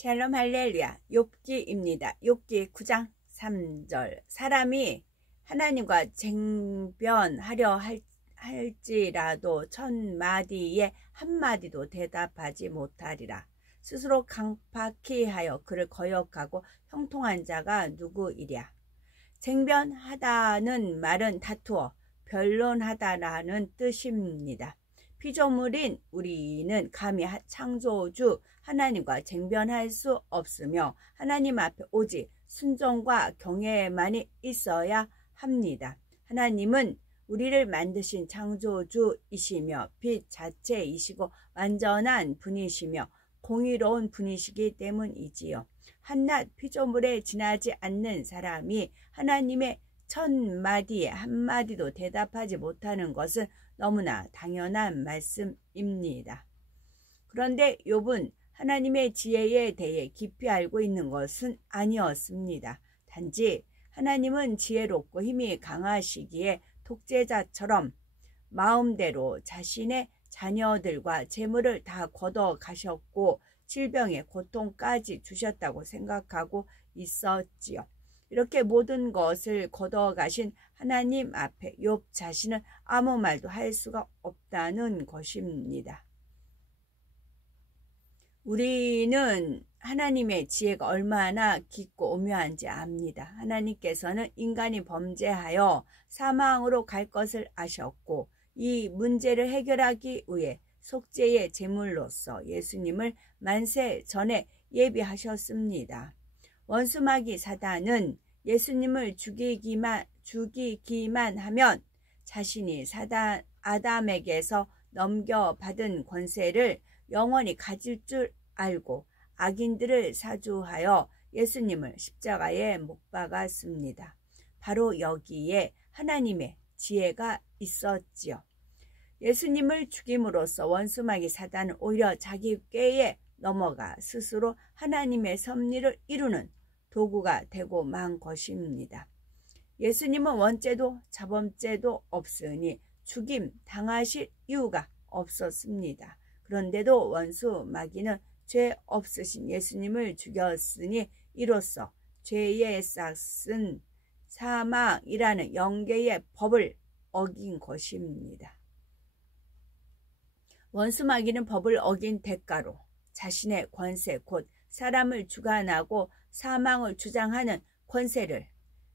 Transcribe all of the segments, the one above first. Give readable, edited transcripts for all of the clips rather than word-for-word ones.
샬롬 할렐루야. 욥기입니다. 욥기 9장 3절. 사람이 하나님과 쟁변하려 할지라도 1000마디에 한마디도 대답하지 못하리라. 스스로 강팍히 하여 그를 거역하고 형통한 자가 누구이랴. 쟁변하다는 말은 다투어 변론하다라는 뜻입니다. 피조물인 우리는 감히 창조주 하나님과 쟁변할 수 없으며 하나님 앞에 오직 순종과 경외만이 있어야 합니다. 하나님은 우리를 만드신 창조주이시며 빛 자체이시고 완전한 분이시며 공의로운 분이시기 때문이지요. 한낱 피조물에 지나지 않는 사람이 하나님의 1000마디에 한마디도 대답하지 못하는 것은 너무나 당연한 말씀입니다. 그런데 욥은 하나님의 지혜에 대해 깊이 알고 있는 것은 아니었습니다. 단지 하나님은 지혜롭고 힘이 강하시기에 독재자처럼 마음대로 자신의 자녀들과 재물을 다 걷어 가셨고 질병의 고통까지 주셨다고 생각하고 있었지요. 이렇게 모든 것을 걷어가신 하나님 앞에 욥 자신은 아무 말도 할 수가 없다는 것입니다. 우리는 하나님의 지혜가 얼마나 깊고 오묘한지 압니다. 하나님께서는 인간이 범죄하여 사망으로 갈 것을 아셨고 이 문제를 해결하기 위해 속죄의 제물로서 예수님을 만세 전에 예비하셨습니다. 원수마귀 사단은 예수님을 죽이기만 하면 자신이 아담에게서 넘겨받은 권세를 영원히 가질 줄 알고 악인들을 사주하여 예수님을 십자가에 못 박았습니다. 바로 여기에 하나님의 지혜가 있었지요. 예수님을 죽임으로써 원수마귀 사단은 오히려 자기 꾀에 넘어가 스스로 하나님의 섭리를 이루는 도구가 되고 만 것입니다. 예수님은 원죄도 자범죄도 없으니 죽임 당하실 이유가 없었습니다. 그런데도 원수 마귀는 죄 없으신 예수님을 죽였으니 이로써 죄의 싹은 사망이라는 영계의 법을 어긴 것입니다. 원수 마귀는 법을 어긴 대가로 자신의 권세 곧 사람을 주관하고 사망을 주장하는 권세를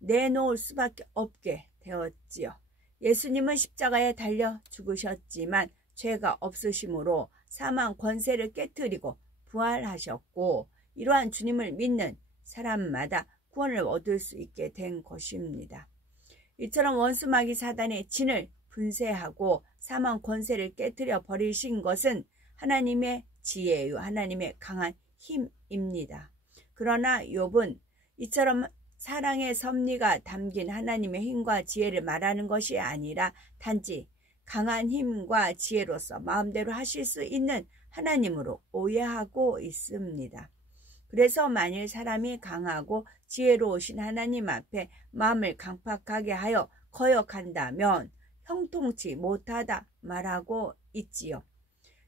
내놓을 수밖에 없게 되었지요. 예수님은 십자가에 달려 죽으셨지만 죄가 없으심으로 사망 권세를 깨뜨리고 부활하셨고 이러한 주님을 믿는 사람마다 구원을 얻을 수 있게 된 것입니다. 이처럼 원수마귀 사단의 진을 분쇄하고 사망 권세를 깨뜨려 버리신 것은 하나님의 지혜요 하나님의 강한 힘입니다. 그러나 욥은 이처럼 사랑의 섭리가 담긴 하나님의 힘과 지혜를 말하는 것이 아니라 단지 강한 힘과 지혜로서 마음대로 하실 수 있는 하나님으로 오해하고 있습니다. 그래서 만일 사람이 강하고 지혜로우신 하나님 앞에 마음을 강팍하게 하여 거역한다면 형통치 못하다 말하고 있지요.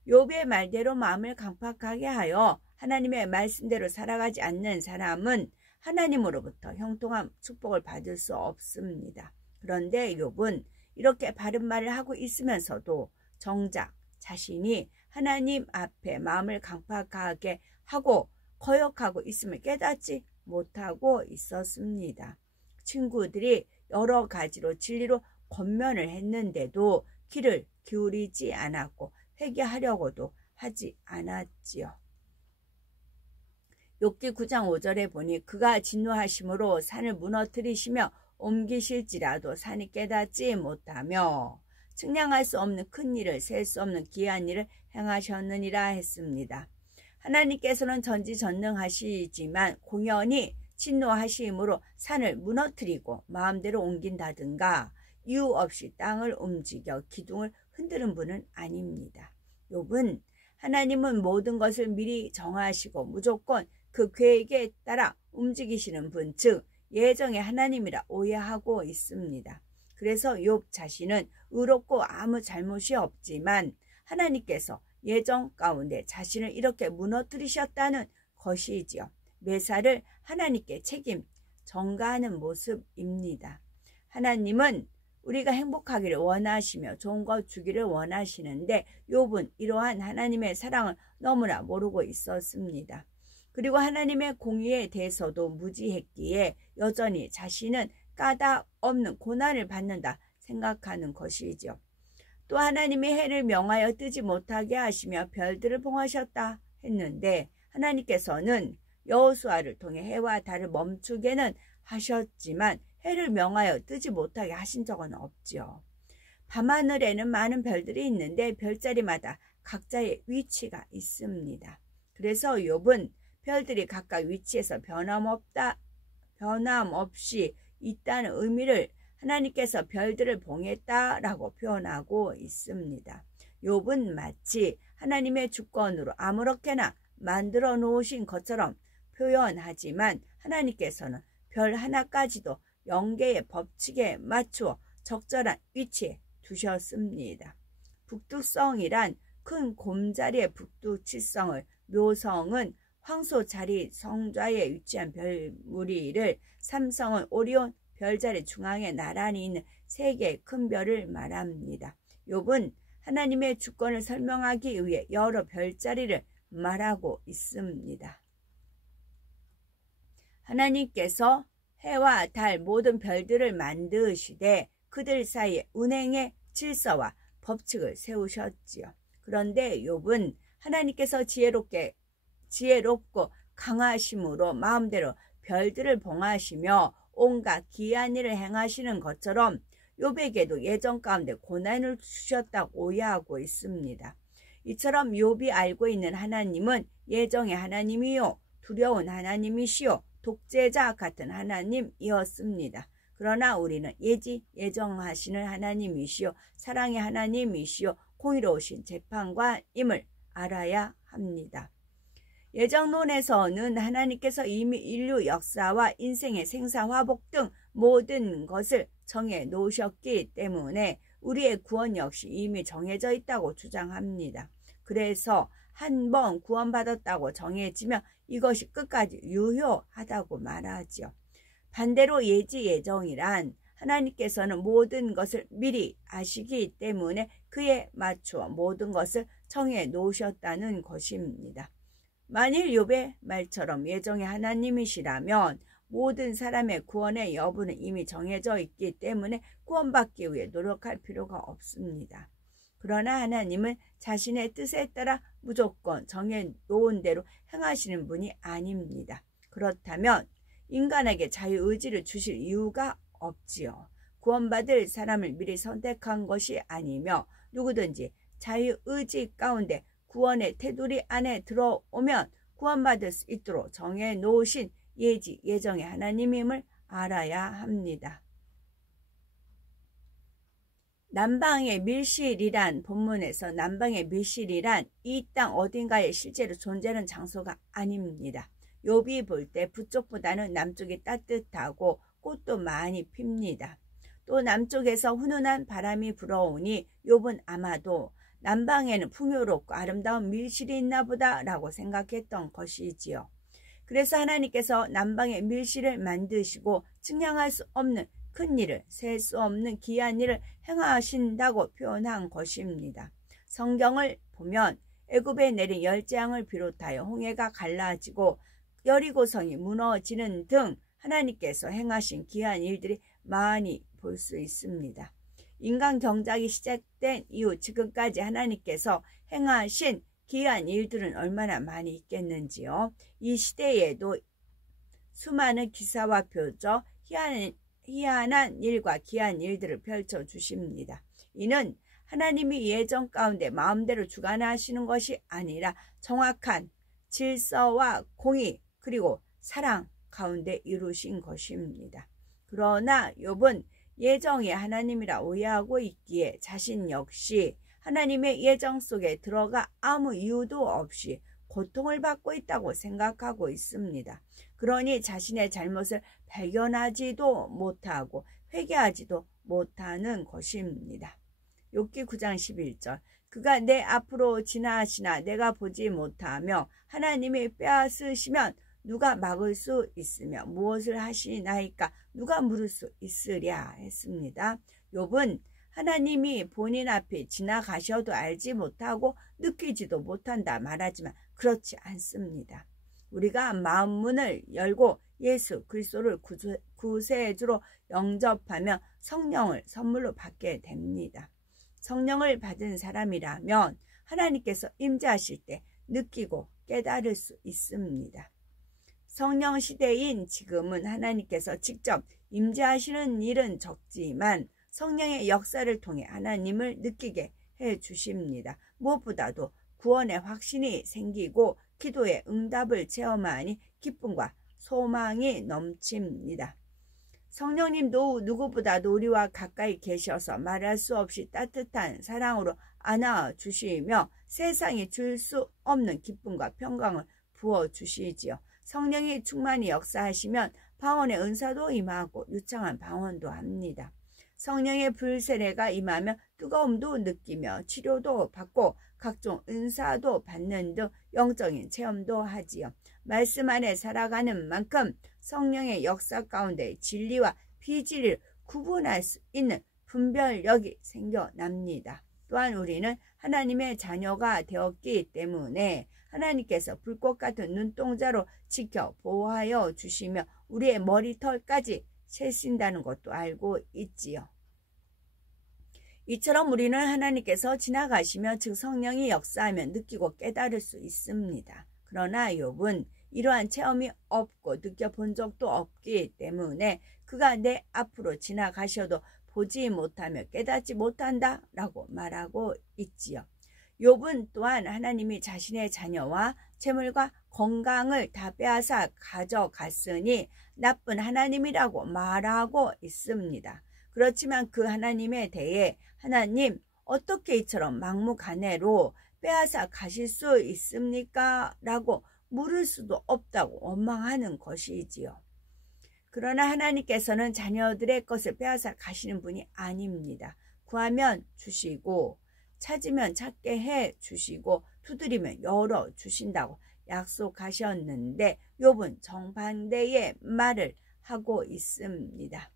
욥의 말대로 마음을 강팍하게 하여 하나님의 말씀대로 살아가지 않는 사람은 하나님으로부터 형통한 축복을 받을 수 없습니다. 그런데 욥은 이렇게 바른 말을 하고 있으면서도 정작 자신이 하나님 앞에 마음을 강팍하게 하고 거역하고 있음을 깨닫지 못하고 있었습니다. 친구들이 여러 가지로 진리로 권면을 했는데도 귀를 기울이지 않았고 회개하려고도 하지 않았지요. 욥기 9장 5절에 보니 그가 진노하심으로 산을 무너뜨리시며 옮기실지라도 산이 깨닫지 못하며 측량할 수 없는 큰 일을 셀 수 없는 기이한 일을 행하셨느니라 했습니다. 하나님께서는 전지전능하시지만 공연히 진노하심으로 산을 무너뜨리고 마음대로 옮긴다든가 이유 없이 땅을 움직여 기둥을 흔드는 분은 아닙니다. 욥은 하나님은 모든 것을 미리 정하시고 무조건 그 계획에 따라 움직이시는 분, 즉 예정의 하나님이라 오해하고 있습니다. 그래서 욥 자신은 의롭고 아무 잘못이 없지만 하나님께서 예정 가운데 자신을 이렇게 무너뜨리셨다는 것이지요. 매사를 하나님께 책임 전가하는 모습입니다. 하나님은 우리가 행복하기를 원하시며 좋은 것 주기를 원하시는데 욥은 이러한 하나님의 사랑을 너무나 모르고 있었습니다. 그리고 하나님의 공의에 대해서도 무지했기에 여전히 자신은 까닭 없는 고난을 받는다 생각하는 것이죠. 또 하나님이 해를 명하여 뜨지 못하게 하시며 별들을 봉하셨다 했는데 하나님께서는 여호수아를 통해 해와 달을 멈추게는 하셨지만 해를 명하여 뜨지 못하게 하신 적은 없지요. 밤하늘에는 많은 별들이 있는데 별자리마다 각자의 위치가 있습니다. 그래서 욥은 별들이 각각 위치에서 변함없이 있다는 의미를 하나님께서 별들을 봉했다라고 표현하고 있습니다. 욥은 마치 하나님의 주권으로 아무렇게나 만들어 놓으신 것처럼 표현하지만 하나님께서는 별 하나까지도 영계의 법칙에 맞추어 적절한 위치에 두셨습니다. 북두성이란 큰 곰자리의 북두칠성을 묘성은 황소자리 성좌에 위치한 별무리를 삼성은 오리온 별자리 중앙에 나란히 있는 세 개의 큰 별을 말합니다. 욥은 하나님의 주권을 설명하기 위해 여러 별자리를 말하고 있습니다. 하나님께서 해와 달 모든 별들을 만드시되 그들 사이에 운행의 질서와 법칙을 세우셨지요. 그런데 욥은 하나님께서 지혜롭고 강하심으로 마음대로 별들을 봉하시며 온갖 기이한 일을 행하시는 것처럼 욥에게도 예정 가운데 고난을 주셨다고 오해하고 있습니다. 이처럼 욥이 알고 있는 하나님은 예정의 하나님이요 두려운 하나님이시요 독재자 같은 하나님이었습니다. 그러나 우리는 예정하시는 하나님이시요 사랑의 하나님이시요 공의로우신 재판관임을 알아야 합니다. 예정론에서는 하나님께서 이미 인류 역사와 인생의 생사화복 등 모든 것을 정해 놓으셨기 때문에 우리의 구원 역시 이미 정해져 있다고 주장합니다. 그래서 한 번 구원받았다고 정해지면 이것이 끝까지 유효하다고 말하지요. 반대로 예정이란 하나님께서는 모든 것을 미리 아시기 때문에 그에 맞추어 모든 것을 정해 놓으셨다는 것입니다. 만일 욥의 말처럼 예정의 하나님이시라면 모든 사람의 구원의 여부는 이미 정해져 있기 때문에 구원받기 위해 노력할 필요가 없습니다. 그러나 하나님은 자신의 뜻에 따라 무조건 정해놓은 대로 행하시는 분이 아닙니다. 그렇다면 인간에게 자유의지를 주실 이유가 없지요. 구원받을 사람을 미리 선택한 것이 아니며 누구든지 자유의지 가운데 구원의 테두리 안에 들어오면 구원받을 수 있도록 정해놓으신 예정의 하나님임을 알아야 합니다. 남방의 밀실이란 본문에서 남방의 밀실이란 이 땅 어딘가에 실제로 존재하는 장소가 아닙니다. 욥이 볼 때 북쪽보다는 남쪽이 따뜻하고 꽃도 많이 핍니다. 또 남쪽에서 훈훈한 바람이 불어오니 욥은 아마도 남방에는 풍요롭고 아름다운 밀실이 있나 보다 라고 생각했던 것이지요. 그래서 하나님께서 남방의 밀실을 만드시고 측량할 수 없는 큰 일을 셀 수 없는 기이한 일을 행하신다고 표현한 것입니다. 성경을 보면 애굽에 내린 열재앙을 비롯하여 홍해가 갈라지고 여리고성이 무너지는 등 하나님께서 행하신 기이한 일들이 많이 볼 수 있습니다. 인간 경작이 시작된 이후 지금까지 하나님께서 행하신 기이한 일들은 얼마나 많이 있겠는지요. 이 시대에도 수많은 기사와 표적, 희한한 일과 기이한 일들을 펼쳐주십니다. 이는 하나님이 예정 가운데 마음대로 주관하시는 것이 아니라 정확한 질서와 공의 그리고 사랑 가운데 이루신 것입니다. 그러나 욥은 예정의 하나님이라 오해하고 있기에 자신 역시 하나님의 예정 속에 들어가 아무 이유도 없이 고통을 받고 있다고 생각하고 있습니다. 그러니 자신의 잘못을 발견하지도 못하고 회개하지도 못하는 것입니다. 욥기 9장 11절 그가 내 앞으로 지나시나 내가 보지 못하며 하나님이 빼앗으시면 누가 막을 수 있으며 무엇을 하시나이까 누가 물을 수 있으랴 했습니다. 욥은 하나님이 본인 앞에 지나가셔도 알지 못하고 느끼지도 못한다 말하지만 그렇지 않습니다. 우리가 마음문을 열고 예수 그리스도를 구세주로 영접하며 성령을 선물로 받게 됩니다. 성령을 받은 사람이라면 하나님께서 임재하실 때 느끼고 깨달을 수 있습니다. 성령 시대인 지금은 하나님께서 직접 임재하시는 일은 적지만 성령의 역사를 통해 하나님을 느끼게 해 주십니다. 무엇보다도 구원의 확신이 생기고 기도의 응답을 체험하니 기쁨과 소망이 넘칩니다. 성령님도 누구보다도 우리와 가까이 계셔서 말할 수 없이 따뜻한 사랑으로 안아주시며 세상이 줄 수 없는 기쁨과 평강을 부어주시지요. 성령이 충만히 역사하시면 방언의 은사도 임하고 유창한 방언도 합니다. 성령의 불세례가 임하며 뜨거움도 느끼며 치료도 받고 각종 은사도 받는 등 영적인 체험도 하지요. 말씀 안에 살아가는 만큼 성령의 역사 가운데 진리와 비진리를 구분할 수 있는 분별력이 생겨납니다. 또한 우리는 하나님의 자녀가 되었기 때문에 하나님께서 불꽃 같은 눈동자로 지켜 보호하여 주시며 우리의 머리털까지 세신다는 것도 알고 있지요. 이처럼 우리는 하나님께서 지나가시며 즉 성령이 역사하면 느끼고 깨달을 수 있습니다. 그러나 욥은 이러한 체험이 없고 느껴본 적도 없기 때문에 그가 내 앞으로 지나가셔도 보지 못하며 깨닫지 못한다 라고 말하고 있지요. 욥은 또한 하나님이 자신의 자녀와 재물과 건강을 다 빼앗아 가져갔으니 나쁜 하나님이라고 말하고 있습니다. 그렇지만 그 하나님에 대해 하나님 어떻게 이처럼 막무가내로 빼앗아 가실 수 있습니까? 라고 물을 수도 없다고 원망하는 것이지요. 그러나 하나님께서는 자녀들의 것을 빼앗아 가시는 분이 아닙니다. 구하면 주시고 찾으면 찾게 해 주시고 두드리면 열어 주신다고 약속하셨는데 욥은 정반대의 말을 하고 있습니다.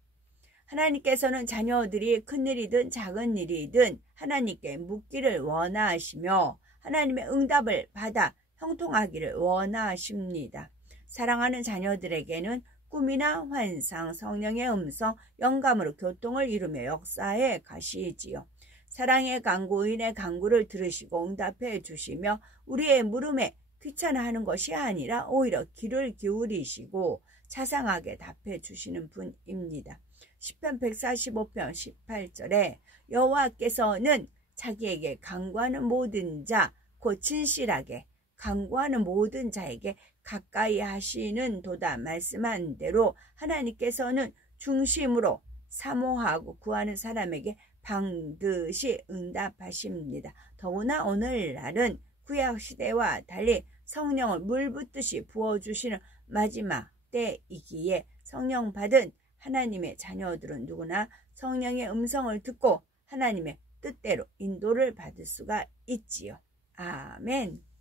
하나님께서는 자녀들이 큰일이든 작은 일이든 하나님께 묻기를 원하시며 하나님의 응답을 받아 형통하기를 원하십니다. 사랑하는 자녀들에게는 꿈이나 환상, 성령의 음성, 영감으로 교통을 이루며 역사해 가시지요. 사랑의 간구, 의인의 간구를 들으시고 응답해 주시며 우리의 물음에 귀찮아하는 것이 아니라 오히려 귀를 기울이시고 자상하게 답해 주시는 분입니다. 시편 145편 18절에 여호와께서는 자기에게 간구하는 모든 자, 곧 진실하게 간구하는 모든 자에게 가까이 하시는 도다 말씀한 대로 하나님께서는 중심으로 사모하고 구하는 사람에게 반드시 응답하십니다. 더구나 오늘날은 구약시대와 달리 성령을 물붓듯이 부어주시는 마지막 때이기에 성령 받은 하나님의 자녀들은 누구나 성령의 음성을 듣고 하나님의 뜻대로 인도를 받을 수가 있지요. 아멘.